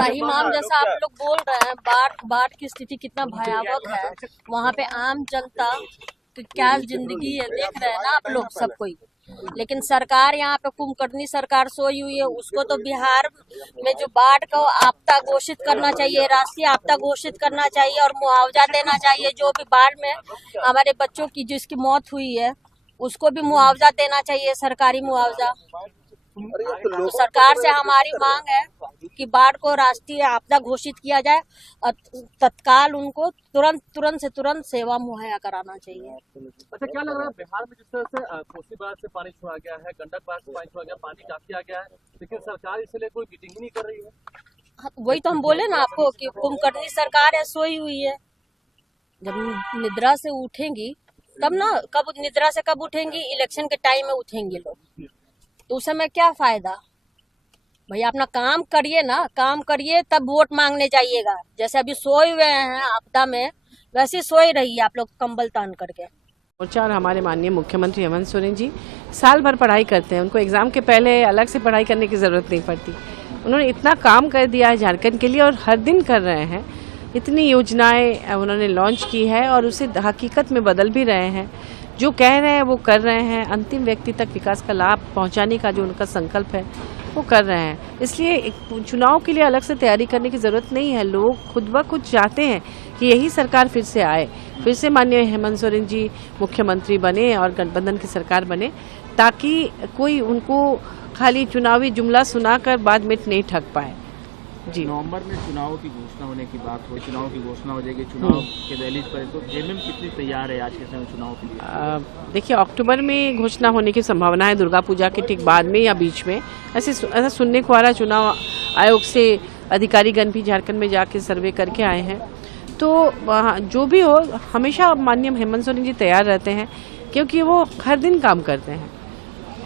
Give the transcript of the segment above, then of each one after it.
रहीम ma'am, जैसा आप लोग बोल रहे हैं, बाढ़ की स्थिति कितना भयावह है। वहाँ पे आम जनता की क्या जिंदगी है, देख रहे हैं ना आप लोग सब कोई। लेकिन सरकार यहाँ पे कुंभकर्णी सरकार सोई हुई है। उसको तो बिहार में जो बाढ़ को आपदा घोषित करना चाहिए, राष्ट्रीय आपदा घोषित करना चाहिए और मुआवजा देना चाहिए। जो भी बाढ़ में हमारे बच्चों की जिसकी मौत हुई है उसको भी मुआवजा देना चाहिए, सरकारी मुआवजा। तो सरकार से हमारी मांग है कि बाढ़ को राष्ट्रीय आपदा घोषित किया जाए और तत्काल उनको तुरंत सेवा मुहैया कराना चाहिए। अच्छा, क्या लग रहा है बिहार में जिस तरह से कोसी बाढ़ से पानी छोड़ा गया है, गंडक बाढ़ से पानी छोड़ा गया, पानी काफी आ गया है, लेकिन सरकार इसके लिए कोई मीटिंग ही नहीं कर रही है। वही तो हम बोले ना आपको कि कुंभकर्णी सरकार है, सोई हुई है। जब निद्रा से उठेंगी तब ना, कब निद्रा से कब उठेंगी? इलेक्शन के टाइम में उठेंगे लोग, तो उस समय क्या फायदा? भैया अपना काम करिए ना, काम करिए तब वोट मांगने जाइएगा। जैसे अभी सोए हुए हैं आपदा में, वैसे सोए रहिए आप लोग कंबल तान करके। और हमारे माननीय मुख्यमंत्री हेमंत सोरेन जी साल भर पढ़ाई करते हैं, उनको एग्जाम के पहले अलग से पढ़ाई करने की जरूरत नहीं पड़ती। उन्होंने इतना काम कर दिया है झारखंड के लिए और हर दिन कर रहे हैं। इतनी योजनाएं उन्होंने लॉन्च की है और उसे हकीकत में बदल भी रहे हैं। जो कह रहे हैं वो कर रहे हैं। अंतिम व्यक्ति तक विकास का लाभ पहुंचाने का जो उनका संकल्प है वो कर रहे हैं। इसलिए चुनाव के लिए अलग से तैयारी करने की ज़रूरत नहीं है। लोग खुद ब खुद चाहते हैं कि यही सरकार फिर से आए, फिर से माननीय हेमंत सोरेन जी मुख्यमंत्री बने और गठबंधन की सरकार बने, ताकि कोई उनको खाली चुनावी जुमला सुनाकर बाद में नहीं ठग पाए। जी, नवंबर में चुनाव की घोषणा होने की बात हो, चुनाव की घोषणा हो जाएगी चुनाव के दहलीज पर, तो जेएमएम कितनी तैयार है आज के समय चुनाव के लिए? देखिए, अक्टूबर में घोषणा होने की संभावना है, दुर्गा पूजा के ठीक बाद में या बीच में। ऐसा सुनने को आ रहा। चुनाव आयोग से अधिकारीगण भी झारखंड में जाके सर्वे करके आए हैं। तो जो भी हो, हमेशा माननीय हेमंत सोरेन जी तैयार रहते हैं, क्योंकि वो हर दिन काम करते हैं।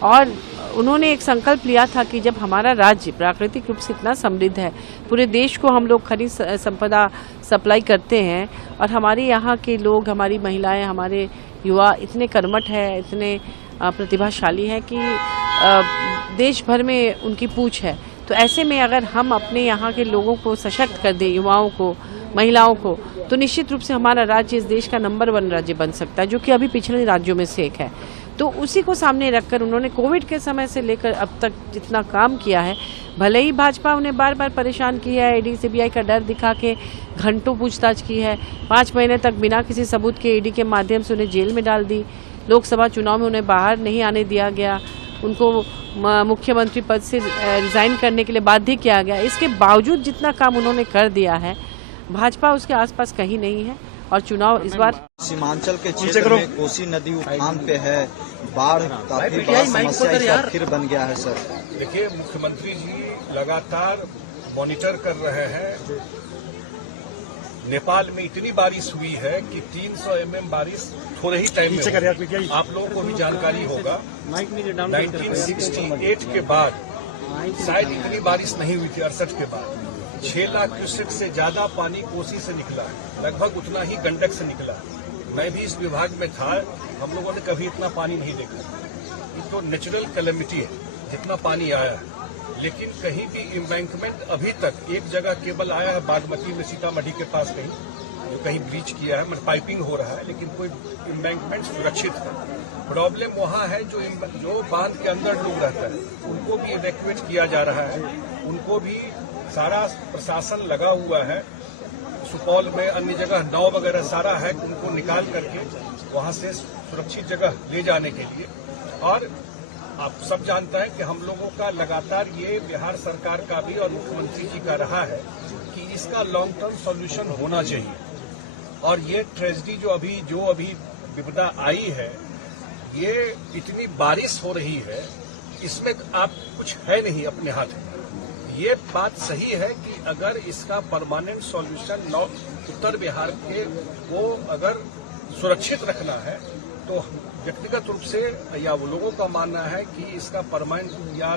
और उन्होंने एक संकल्प लिया था कि जब हमारा राज्य प्राकृतिक रूप से इतना समृद्ध है, पूरे देश को हम लोग खनिज संपदा सप्लाई करते हैं, और हमारे यहाँ के लोग, हमारी महिलाएं, हमारे युवा इतने कर्मठ हैं, इतने प्रतिभाशाली हैं कि देश भर में उनकी पूछ है। तो ऐसे में अगर हम अपने यहाँ के लोगों को सशक्त कर दें, युवाओं को, महिलाओं को, तो निश्चित रूप से हमारा राज्य इस देश का नंबर 1 राज्य बन सकता है, जो कि अभी पिछले राज्यों में से एक है। तो उसी को सामने रखकर उन्होंने कोविड के समय से लेकर अब तक जितना काम किया है, भले ही भाजपा उन्हें बार बार परेशान किया है, ईडी सीबीआई का डर दिखा के घंटों पूछताछ की है, 5 महीने तक बिना किसी सबूत के ईडी के माध्यम से उन्हें जेल में डाल दी, लोकसभा चुनाव में उन्हें बाहर नहीं आने दिया गया, उनको मुख्यमंत्री पद से रिजाइन करने के लिए बाध्य किया गया। इसके बावजूद जितना काम उन्होंने कर दिया है, भाजपा उसके आसपास कहीं नहीं है। और चुनाव इस बार सीमांचल के क्षेत्र में कोसी नदी उफान पे है, बाढ़ काफी बड़ा समस्या फिर बन गया है। सर देखिए, मुख्यमंत्री जी लगातार मॉनिटर कर रहे हैं। नेपाल में इतनी बारिश हुई है कि 300 mm बारिश थोड़े ही टाइम में। आप लोगों को भी जानकारी होगा, 1968 के बाद शायद इतनी बारिश नहीं हुई थी। 68 के बाद 6 लाख क्यूसेक से ज्यादा पानी कोसी से निकला है, लगभग उतना ही गंडक से निकला। मैं भी इस विभाग में था, हम लोगों ने कभी इतना पानी नहीं देखा। ये तो नेचुरल कैलेमिटी है जितना पानी आया है, लेकिन कहीं भी एम्बैंकमेंट अभी तक एक जगह केवल आया है, बागमती में, सीतामढ़ी के पास कहीं, जो कहीं ब्रीच किया है, मतलब पाइपिंग हो रहा है, लेकिन कोई एम्बैंकमेंट सुरक्षित है। प्रॉब्लम वहाँ है जो बांध के अंदर लोग रहता है, उनको भी इवैक्यूएट किया जा रहा है, उनको भी सारा प्रशासन लगा हुआ है। सुपौल में अन्य जगह नाव वगैरह सारा है, उनको निकाल करके वहां से सुरक्षित जगह ले जाने के लिए। और आप सब जानते हैं कि हम लोगों का लगातार ये बिहार सरकार का भी और मुख्यमंत्री जी का रहा है कि इसका लॉन्ग टर्म सॉल्यूशन होना चाहिए। और ये ट्रेजेडी जो अभी विपदा आई है, ये इतनी बारिश हो रही है, इसमें आप कुछ है नहीं अपने हाथ में। ये बात सही है कि अगर इसका परमानेंट सॉल्यूशन उत्तर बिहार के को अगर सुरक्षित रखना है, तो व्यक्तिगत रूप से या वो लोगों का मानना है कि इसका परमानेंट या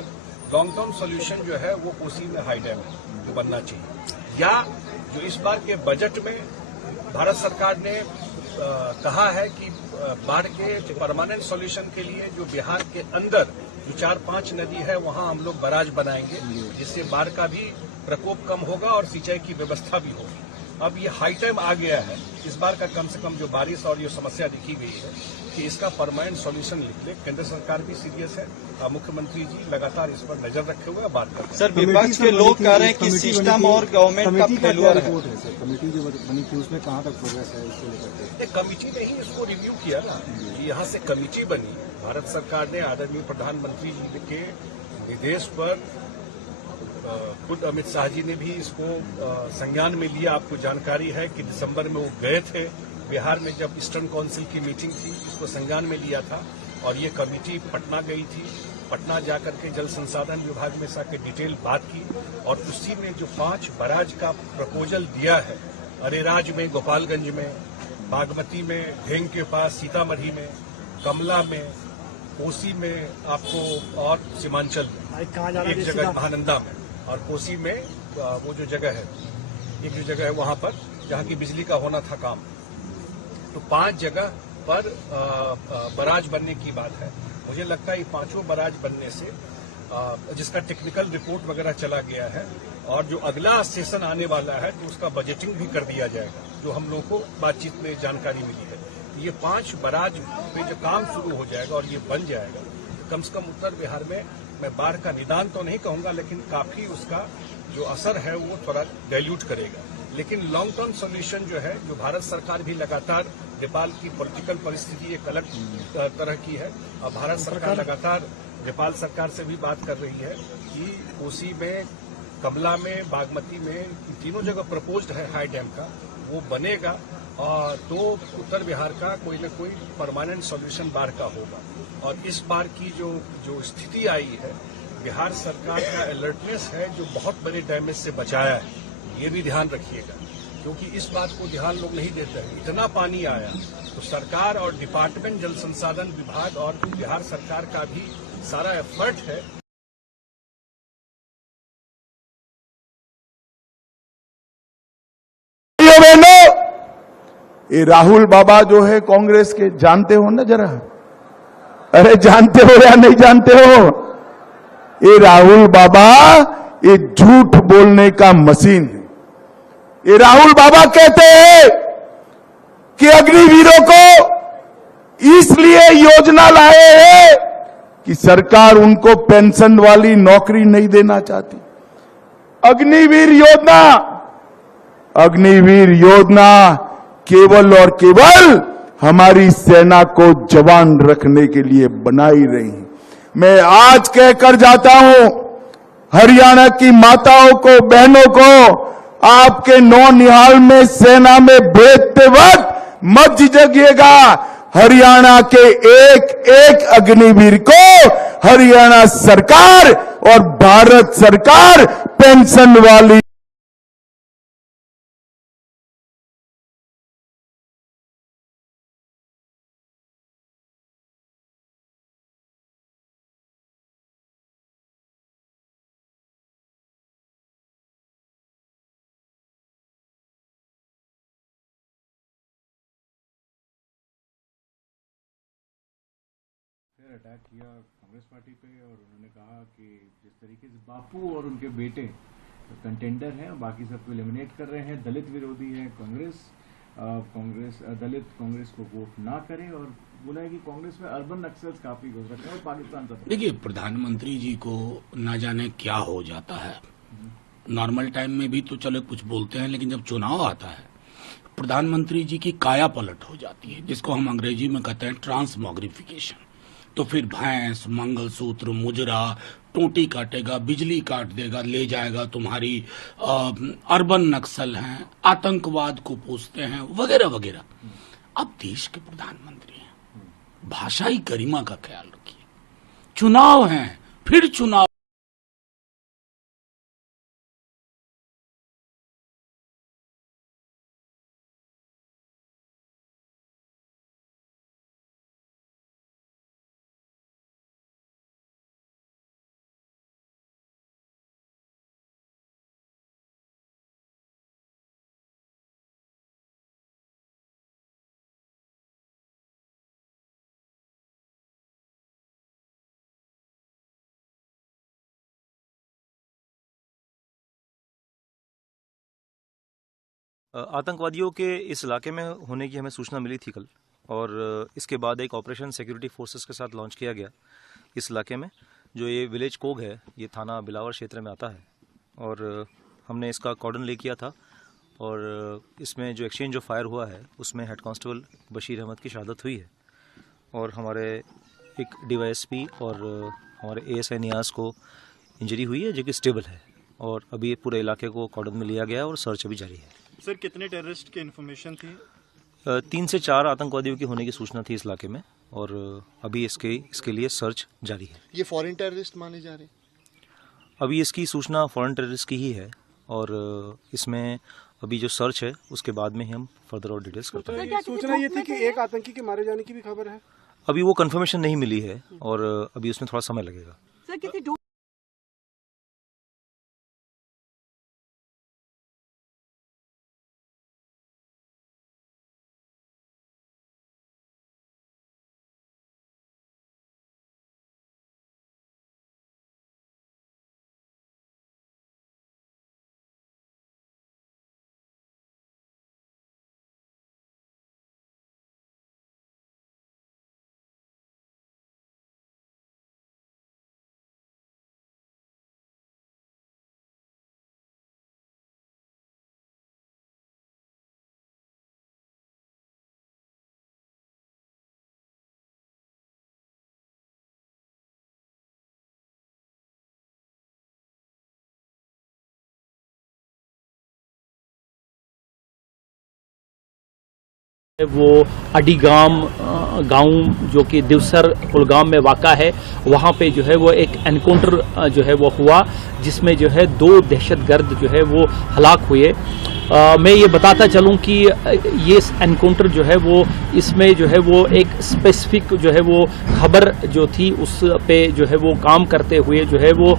लॉन्ग टर्म सॉल्यूशन जो है वो कोसी में हाई डैम जो बनना चाहिए। या जो इस बार के बजट में भारत सरकार ने कहा है कि बाढ़ के परमानेंट सॉल्यूशन के लिए जो बिहार के अंदर जो 4-5 नदी है वहां हम लोग बराज बनाएंगे, जिससे बाढ़ का भी प्रकोप कम होगा और सिंचाई की व्यवस्था भी होगी। अब ये हाई टाइम आ गया है इस बार का, कम से कम जो बारिश और ये समस्या दिखी गई है कि इसका परमानेंट सॉल्यूशन निकले। केंद्र सरकार भी सीरियस है, मुख्यमंत्री जी लगातार इस पर नजर रखे हुए बात कर रहे हैं। सर, विपक्ष के लोग कह रहे हैं कि सिस्टम और गवर्नमेंट का फेलुअर है। कमेटी जो बनी थी उसमें कहाँ तक प्रोग्रेस है इसको लेकर? कमेटी ने ही इसको रिव्यू किया ना, यहाँ से कमेटी बनी। भारत सरकार ने आदरणीय प्रधानमंत्री जी के निर्देश पर खुद अमित शाह जी ने भी इसको संज्ञान में लिया। आपको जानकारी है कि दिसंबर में वो गए थे बिहार में, जब ईस्टर्न काउंसिल की मीटिंग थी, इसको संज्ञान में लिया था और ये कमेटी पटना गई थी। पटना जाकर के जल संसाधन विभाग में जाकर डिटेल बात की और उसी में जो 5 बराज का प्रपोजल दिया है, अरेराज में, गोपालगंज में, बागमती में, ढेंग के पास, सीतामढ़ी में, कमला में, कोसी में आपको और सीमांचल में एक जगह महानंदा में और कोसी में वो जो जगह है, एक जो जगह है वहां पर जहां की बिजली का होना था काम, तो 5 जगह पर बराज बनने की बात है। मुझे लगता है ये 5 बराज बनने से जिसका टेक्निकल रिपोर्ट वगैरह चला गया है और जो अगला सेशन आने वाला है तो उसका बजटिंग भी कर दिया जाएगा, जो हम लोगों को बातचीत में जानकारी मिली है। ये 5 बराज पे जो काम शुरू हो जाएगा और ये बन जाएगा, कम से कम उत्तर बिहार में मैं बाढ़ का निदान तो नहीं कहूंगा, लेकिन काफी उसका जो असर है वो थोड़ा डाइल्यूट करेगा। लेकिन लॉन्ग टर्म सॉल्यूशन जो है, जो भारत सरकार भी लगातार, नेपाल की पॉलिटिकल परिस्थिति एक अलग तरह की है और भारत सरकार लगातार नेपाल सरकार से भी बात कर रही है कि कोसी में, कमला में, बागमती में, तीनों जगह प्रपोज्ड है हाई डैम का, वो बनेगा और तो उत्तर बिहार का कोई न कोई परमानेंट सॉल्यूशन बाढ़ का होगा। और इस बार की जो स्थिति आई है, बिहार सरकार का अलर्टनेस है जो बहुत बड़े डैमेज से बचाया है, ये भी ध्यान रखिएगा, क्योंकि इस बात को ध्यान लोग नहीं देते हैं। इतना पानी आया तो सरकार और डिपार्टमेंट जल संसाधन विभाग और बिहार सरकार का भी सारा एफर्ट है। ये राहुल बाबा जो है कांग्रेस के, जानते हो ना जरा? अरे जानते हो या नहीं जानते हो? ये राहुल बाबा ये झूठ बोलने का मशीन है। ये राहुल बाबा कहते हैं कि अग्निवीरों को इसलिए योजना लाए हैं कि सरकार उनको पेंशन वाली नौकरी नहीं देना चाहती। अग्निवीर योजना केवल और केवल हमारी सेना को जवान रखने के लिए बनाई रही। मैं आज कहकर जाता हूं हरियाणा की माताओं को, बहनों को, आपके नौनिहाल में सेना में भेजते वक्त मत झिझकिएगा। हरियाणा के एक एक अग्निवीर को हरियाणा सरकार और भारत सरकार पेंशन वाली अटैक किया कांग्रेस पार्टी पे और उन्होंने कहा कि जिस तरीके से बापू और उनके बेटे कंटेंडर हैं, बाकी सबको एलिमिनेट कर रहे हैं, दलित विरोधी है कांग्रेस, दलित कांग्रेस को वोट ना करें और बोला है कि कांग्रेस में अर्बन नक्सल्स काफी घुस रखे हैं और पाकिस्तान से। देखिए, प्रधानमंत्री जी को ना जाने क्या हो जाता है। नॉर्मल टाइम में भी तो चलो कुछ बोलते हैं, लेकिन जब चुनाव आता है प्रधानमंत्री जी की काया पलट हो जाती है, जिसको हम अंग्रेजी में कहते हैं ट्रांसमॉग्रिफिकेशन। तो फिर भैंस, मंगलसूत्र, मुजरा, टोटी काटेगा, बिजली काट देगा, ले जाएगा, तुम्हारी अर्बन नक्सल हैं, आतंकवाद को पूछते हैं, वगैरह वगैरह। अब देश के प्रधानमंत्री हैं, भाषाई गरिमा का ख्याल रखिए। चुनाव हैं, फिर चुनाव। आतंकवादियों के इस इलाके में होने की हमें सूचना मिली थी कल, और इसके बाद एक ऑपरेशन सिक्योरिटी फोर्सेस के साथ लॉन्च किया गया इस इलाके में। जो ये विलेज कोग है, ये थाना बिलावर क्षेत्र में आता है, और हमने इसका कॉर्डन ले किया था, और इसमें जो एक्सचेंज ऑफ फायर हुआ है उसमें हेड कांस्टेबल बशीर अहमद की शहादत हुई है, और हमारे एक डीवाईएसपी और हमारे एएसआई नियाज को इंजरी हुई है, जो कि स्टेबल है, और अभी पूरे इलाके को कॉर्डन में लिया गया है और सर्च अभी जारी है। सर, कितने टेररिस्ट की इन्फॉर्मेशन थी? 3 से 4 आतंकवादियों की होने की सूचना थी इस इलाके में, और अभी इसके लिए सर्च जारी है। ये फॉरेन टेररिस्ट माने जा रहे हैं? अभी इसकी सूचना फॉरेन टेररिस्ट की ही है, और इसमें अभी जो सर्च है उसके बाद में ही हम फर्दर और डिटेल्स करते हैं। सूचना ये थी कि एक आतंकी के मारे जाने की भी खबर है। अभी वो कंफर्मेशन नहीं मिली है, और अभी उसमें थोड़ा समय लगेगा। वो अडीगाम गांव जो कि दिवसर कुलगाम में वाक़ा है, वहाँ पे जो है वो एक एनकाउंटर जो है वो हुआ, जिसमें जो है 2 दहशतगर्द जो है वो हलाक हुए। मैं ये बताता चलूं कि ये एनकाउंटर जो है वो इसमें जो है वो एक स्पेसिफिक जो है वो खबर जो थी उस पे जो है वो काम करते हुए जो है वो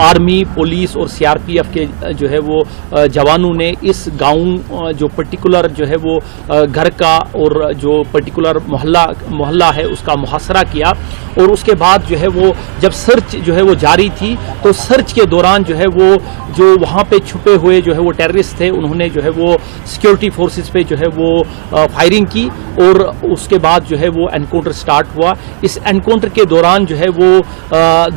आर्मी, पुलिस और सीआरपीएफ के जो है वो जवानों ने इस गांव जो पर्टिकुलर जो है वो घर का और जो पर्टिकुलर मोहल्ला है उसका मुहासरा किया, और उसके बाद जो है वो जब सर्च जो है वो जारी थी, तो सर्च के दौरान जो है वो जो वहाँ पे छुपे हुए जो है वो टेररिस्ट थे, उन्होंने जो है वो सिक्योरिटी फोर्सेस पे जो है वो फायरिंग की, और उसके बाद जो है वो एनकाउंटर स्टार्ट हुआ। इस एनकाउंटर के दौरान जो है वो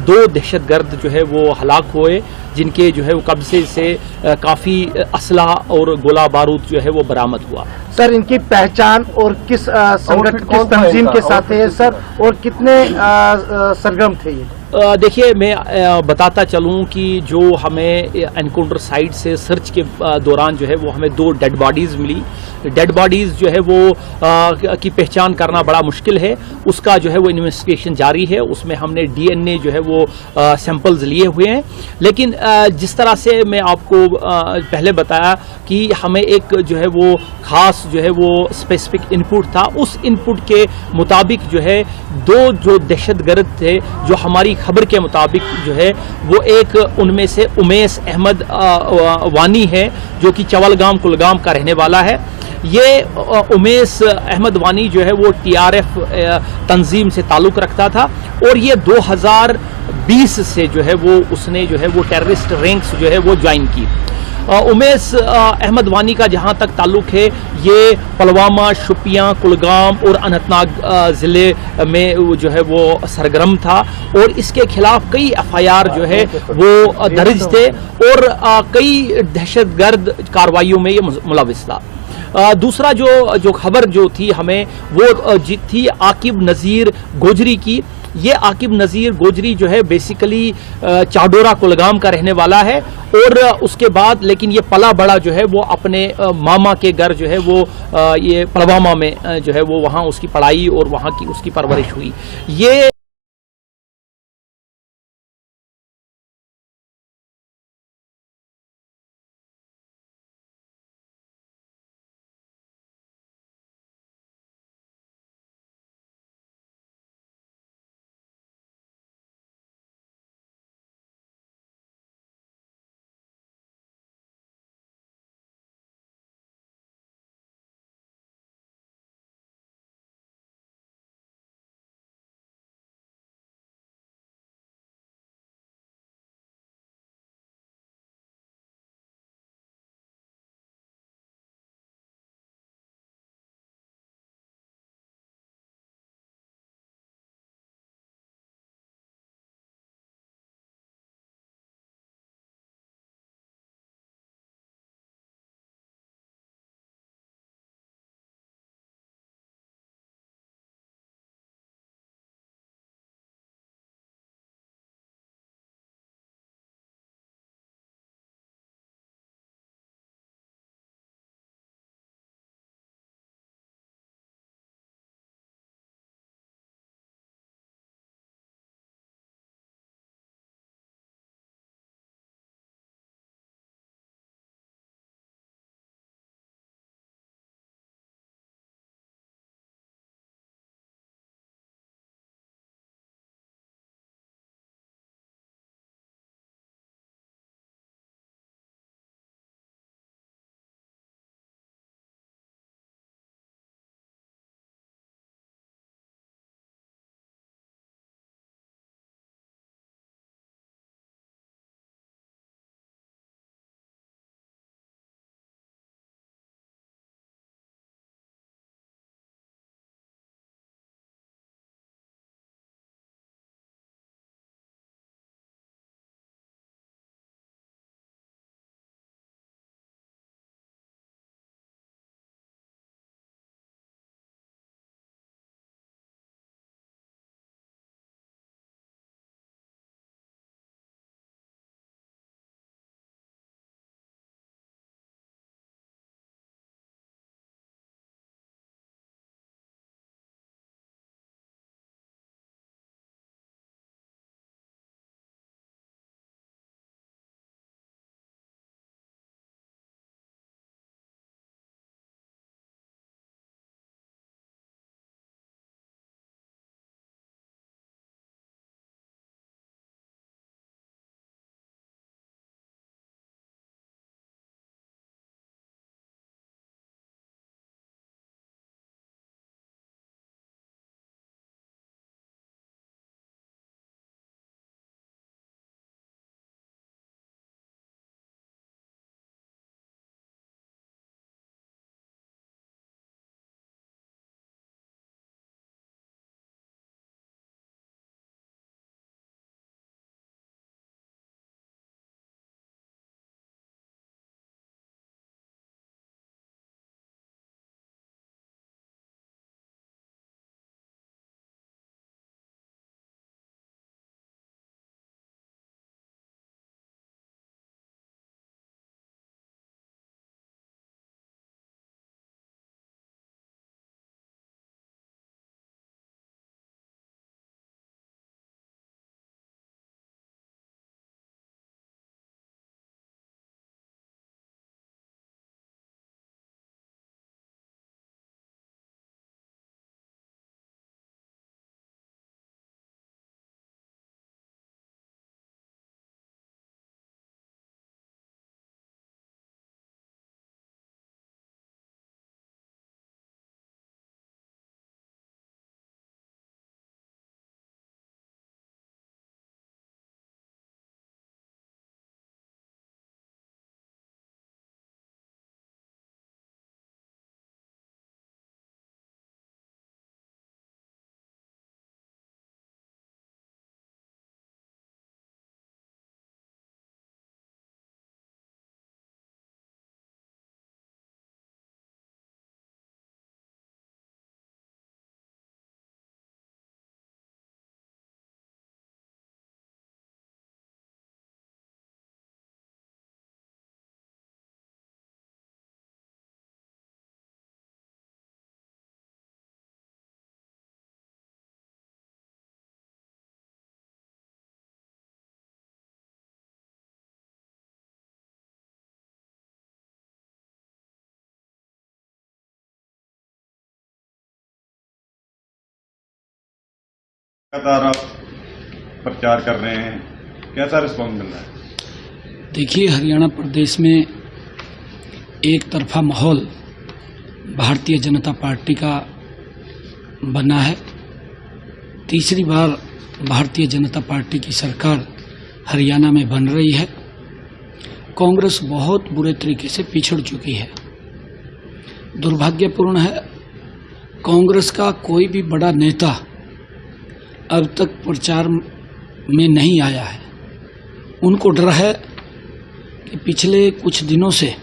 2 दहशतगर्द जो है वो हलाक हुए, जिनके जो है वो कब्जे से काफ़ी असलहा और गोला बारूद जो है वो बरामद हुआ। सर, इनकी पहचान और किस संगठन, किस तंजीम के साथ है सर, और कितने सरगर्म थे ये? देखिए, मैं बताता चलूं कि जो हमें एनकाउंटर साइट से सर्च के दौरान जो है वो हमें 2 डेड बॉडीज़ मिली। डेड बॉडीज़ जो है वो की पहचान करना बड़ा मुश्किल है, उसका जो है वो इन्वेस्टिगेशन जारी है, उसमें हमने डीएनए जो है वो सैंपल्स लिए हुए हैं। लेकिन जिस तरह से मैं आपको पहले बताया कि हमें एक जो है वो ख़ास जो है वो स्पेसिफिक इनपुट था, उस इनपुट के मुताबिक जो है 2 जो दहशतगर्द थे, जो हमारी खबर के मुताबिक जो है वो एक उनमें से उमेश अहमद वानी है, जो कि चवलगाम कुलगाम का रहने वाला है। ये उमेश अहमद वानी जो है वो टीआरएफ तंजीम से ताल्लुक़ रखता था, और ये 2020 से जो है वो उसने जो है वो टेररिस्ट रैंक्स जो है वो ज्वाइन की। उमेश अहमद वानी का जहाँ तक ताल्लुक़ है, ये पुलवामा, शोपियां, कुलगाम और अनंतनाग ज़िले में जो है वो सरगर्म था, और इसके खिलाफ कई एफआईआर जो है वो दर्ज थे, और कई दहशतगर्द कार्रवाइयों में ये मुलविस था। दूसरा जो खबर जो थी हमें वो थी आकिब नज़ीर गोजरी की। ये आकिब नज़ीर गोजरी जो है बेसिकली चाडोरा कुलगाम का रहने वाला है, और उसके बाद लेकिन ये पला बड़ा जो है वो अपने मामा के घर जो है वो ये पुलवामा में जो है वो वहाँ उसकी पढ़ाई और वहाँ की उसकी परवरिश हुई। ये लगातार आप प्रचार कर रहे हैं, कैसा रिस्पॉन्स मिल रहा है? देखिए, हरियाणा प्रदेश में एक तरफा माहौल भारतीय जनता पार्टी का बना है। तीसरी बार भारतीय जनता पार्टी की सरकार हरियाणा में बन रही है। कांग्रेस बहुत बुरे तरीके से पिछड़ चुकी है। दुर्भाग्यपूर्ण है, कांग्रेस का कोई भी बड़ा नेता अब तक प्रचार में नहीं आया है। उनको डर है कि पिछले कुछ दिनों से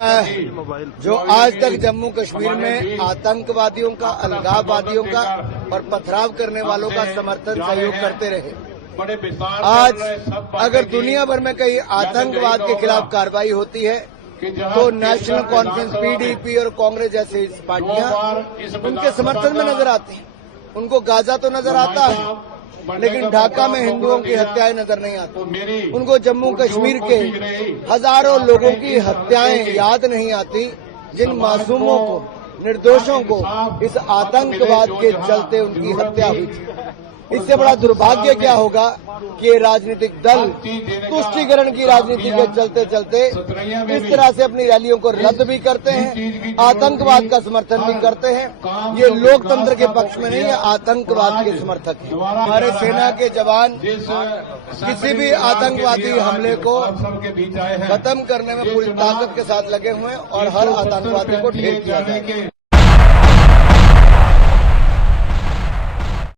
जो आज तक जम्मू कश्मीर में आतंकवादियों का, अलगाववादियों का और पथराव करने वालों का समर्थन सहयोग करते रहे, आज अगर दुनिया भर में कहीं आतंकवाद के खिलाफ कार्रवाई होती है तो नेशनल कॉन्फ्रेंस, पीडीपी और कांग्रेस जैसी पार्टियां उनके समर्थन में नजर आती हैं। उनको गाजा तो नजर आता है, लेकिन ढाका में हिंदुओं की हत्याएं नजर नहीं आती। उनको जम्मू कश्मीर के हजारों लोगों की हत्याएं याद नहीं आती, जिन मासूमों को, निर्दोषों को इस आतंकवाद के चलते उनकी हत्या हुई थी। इससे बड़ा दुर्भाग्य क्या होगा कि ये राजनीतिक दल तुष्टीकरण की राजनीति के चलते चलते इस तरह से अपनी रैलियों को रद्द भी करते हैं, आतंकवाद का समर्थन भी करते हैं। ये लोकतंत्र के पक्ष में नहीं है, आतंकवाद के समर्थक हैं। हमारे सेना के जवान किसी भी आतंकवादी हमले को खत्म करने में पूरी ताकत के साथ लगे हुए हैं और हर आतंकवादी को ढेर किया जाएगा।